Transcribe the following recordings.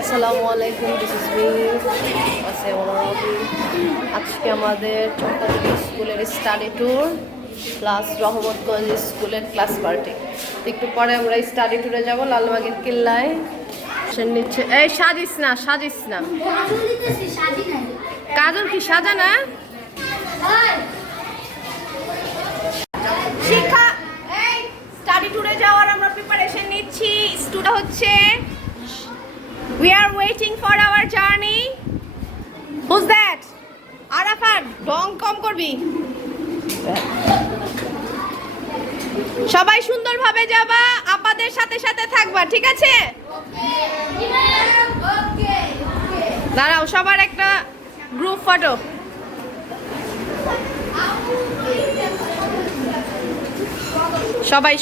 আসসালামু আলাইকুম, this is me আজকে আমাদের চট্টগ্রাম স্কুলের স্টাডি ট্যুর প্লাস রহমতগঞ্জ স্কুলের ক্লাস পার্টি। একটু পরে আমরা স্টাডি ট্যুরে যাব লালবাগের কিল্লায়। নিচ্ছে এই সাজিস না কাজল কি সাজা না শিক্ষা। এই স্টাডি ট্যুরে যাওয়ার আমরা প্রিপারেশন নিচ্ছি। স্টুডেন্ট হচ্ছে we are waiting for our journey. Who's that? Arafat, ঢং কম করবি। সবাই সুন্দরভাবে যাবা, আপাদের সাথে সাথে থাকবা, ঠিক আছে? দাঁড়াও, সবার একটা গ্রুপ ফটো। সবাই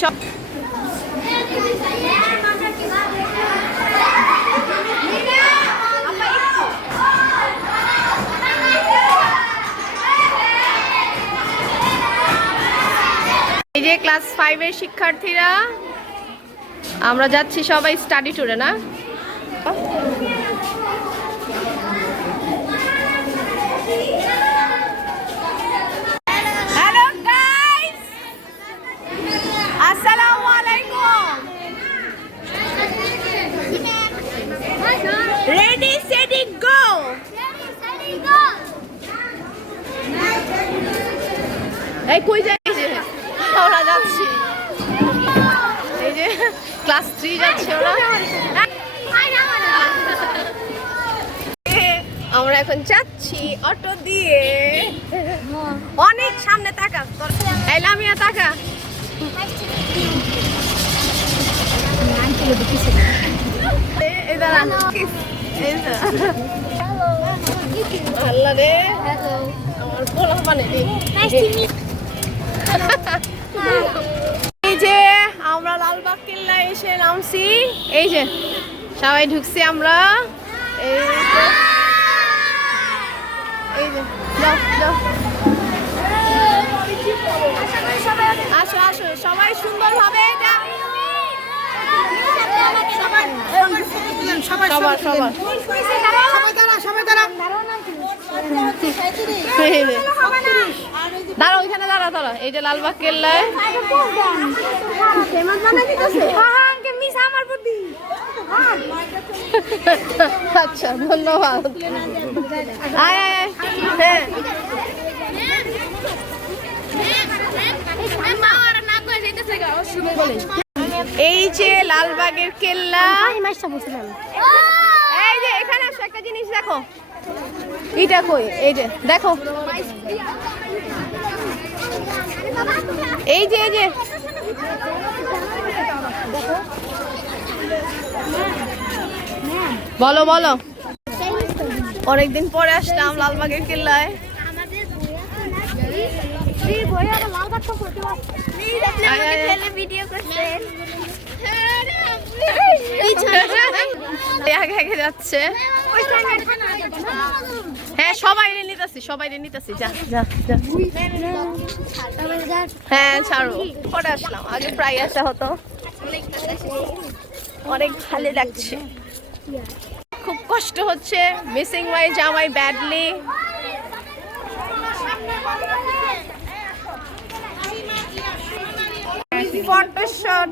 এই যে ক্লাস 5 এর শিক্ষার্থীরা আমরা যাচ্ছি সবাই স্টাডি ট্যুরে না। হ্যালো গাইস, আসসালামু আলাইকুম। রেডি সেটি গো। এই কই যাই ওরা যাচ্ছি, এই যে ক্লাস 3 যাচ্ছে ওরা। আমরা এখন যাচ্ছি অটো দিয়ে। অনেক সামনে তাকা, এই লামিয়া তাকা। আল্লাহ রে, আমার পোলা মানে এই যে আমরা লালবাগ কিল্লায় এসে নামছি। এই যে সবাই ঢুকছি আমরা। এই যে আসো আসো, সবাই সুন্দরভাবে দাঁড়া, ওইখানে দাঁড়া দাঁড়া। এই যে লালবাগ কেল্লায়। আচ্ছা, ধন্যবাদ। এই যে লালবাগের কেল্লা। এই যে এখানে আসো, একটা জিনিস দেখো। এটা কই? এই যে দেখো, এই যে বলো বলো। অনেকদিন পরে আসলাম লালবাগের কেল্লায়। আগে যাচ্ছে। হ্যাঁ, সবাই নিতেছি। যা যা যা। হ্যাঁ ছাড়ো, পরে আসলাম, আগে প্রায় আসা হতো। অনেক ভালো লাগছে, খুব কষ্ট হচ্ছে। Missing my jamai badly. Photoshoot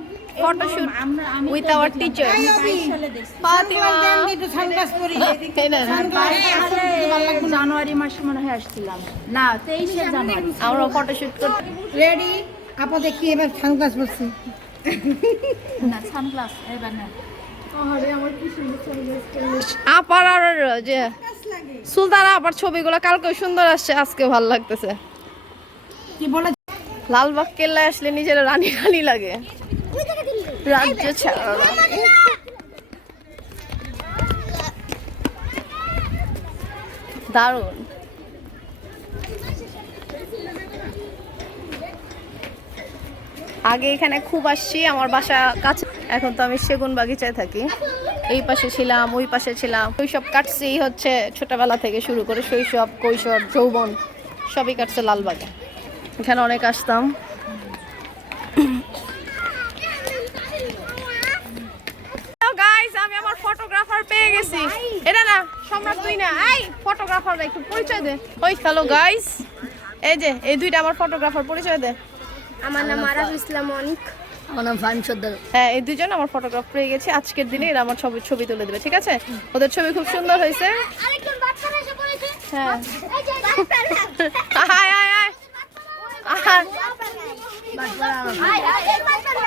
with our teacher Fatima. জানুয়ারি মাসে মনে হয় আসছিলাম না, 23 জানুয়ারি আমরা ফটোশুট করতে রেডি। আপা দেখি এবার সানগ্লাস পরছি না, সানগ্লাস এবার না। আপার আর যে সুলতানা আপার ছবিগুলো কালকে সুন্দর আসছে, আজকে ভালো লাগতেছে। কি বলে লালবাগ কেল্লায় আসলে নিজের রানী রানী লাগে, রাজ্য ছাড়া। দারুণ। আগে এখানে খুব আসছি, আমার বাসা কাছে। এখন তো আমি সেগুন বাগিচায় থাকি। এই পাশে ছিলাম, ওই পাশে ছিলাম। শৈশব কাটছি হচ্ছে ছোটবেলা থেকে শুরু করে, শৈশব, কৈশোর, যৌবন সবই কাটছে লালবাগে। এখানে অনেক আসতাম। গাইস, আমি আমার ফটোগ্রাফার ফটোগ্রাফার পেয়ে গেছি। এটা না সম্রাট, তুই না, এই ফটোগ্রাফার একটু পরিচয় দে। ওই হ্যালো গাইস, এই যে এই দুইটা আমার ফটোগ্রাফার, পরিচয় দে। আমার নাম আরাফ ইসলাম অনিক। আমার নাম ফাহিম সর্দার। হ্যাঁ, এই দুজন আমার ফটোগ্রাফ পেয়ে গেছি। আজকের দিনে এরা আমার ছবি তুলে দেবে, ঠিক আছে? ওদের ছবি খুব সুন্দর হয়েছে। আরেকজন বাচ্চা এসে পড়েছে। হ্যাঁ, এই যে বাচ্চা। আয় আয় আয়।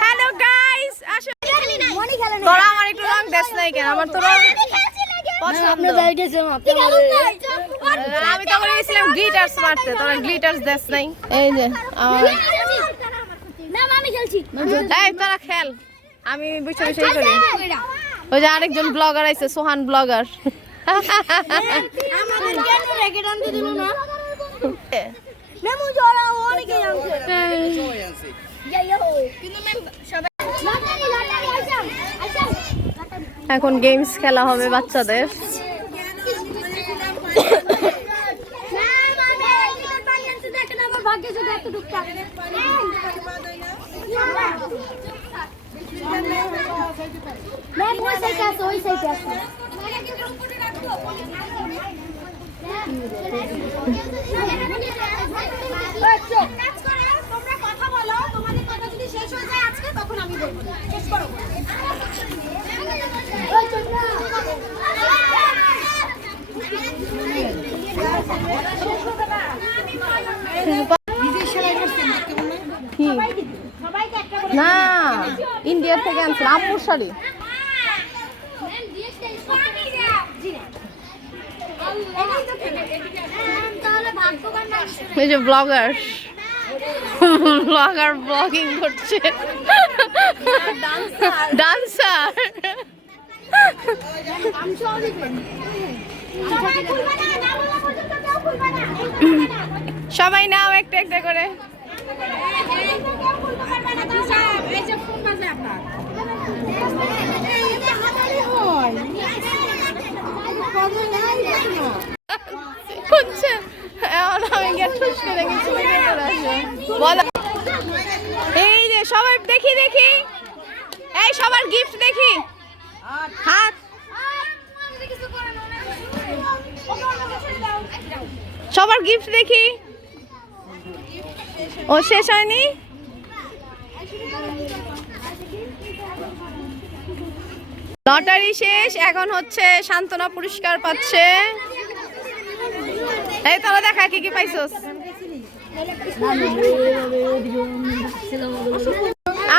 হ্যালো গাইস, আসো। তোরা আমার একটু রং দেশ নাই কেন? আমার তো রং পছন্দ। আমি তো বলে গেছিলাম গ্লিটার্স মারতে, তোরা গ্লিটার্স দেশ নাই। এই যে আমি খেলছি। এই তোরা খেল, আমি বুঝতে বুঝতে করি। ওই যে আরেকজন ব্লগার আইছে, সোহান ব্লগার। আমাদের কেন রেকেট আনতে দিল না? মেমু জরা অনেকে আনছে। কিন্তু ম্যাম সবাই লটারি আইসা। এখন গেমস খেলা হবে বাচ্চাদের। তোমরা কথা বলো, তোমাদের কথা যদি শেষ হয়ে যায় আজকে, তখন আমি বলবো। শেষ করো। কি না, ইন্ডিয়া থেকে আনছিল আম্মুর শাড়ি। এই যে ব্লগার ব্লগিং করছে, ডান্সার। সবাই নাও একটা একটা করে। এই যে সবাই দেখি, এই সবার গিফট দেখি। হাত সবার গিফট দেখি। ও শেষ হয়নি? লটারি শেষ, এখন হচ্ছে সান্ত্বনা পুরস্কার পাচ্ছে। এই তোরা দেখা কি কি পাইছস?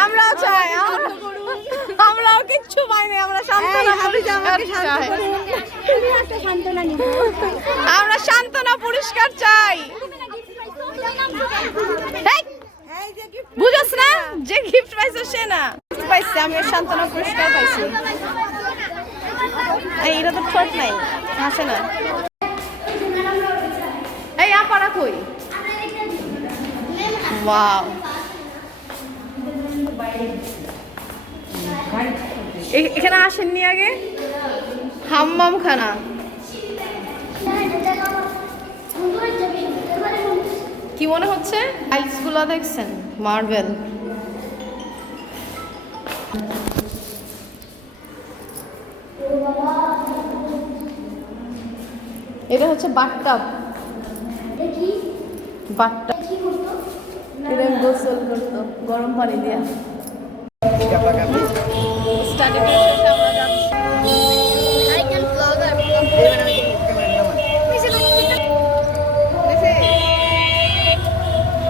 আমরাও চাই, আমরাও কিচ্ছু পাইনি। আমরা সান্ত্বনা পুরস্কার চাই। আমরা সান্ত্বনা পুরস্কার চাই। বুঝছ না, যে গিফট পাইছো সে না পাইছে। আমি সান্ত্বনা পুরস্কার পাইছি। এইটা তো ঠোঁট নাই, হাসে না। এই আপারা কই? ওয়াও, এখানে আসেননি আগে? হাম্মাম খানা। কি মনে হচ্ছে? টাইলস গুলো দেখছেন, মার্বেল। এটা হচ্ছে বাথটাব। বাথটাব এটা গোসল করতো গরম পানি দিয়ে। স্টাডি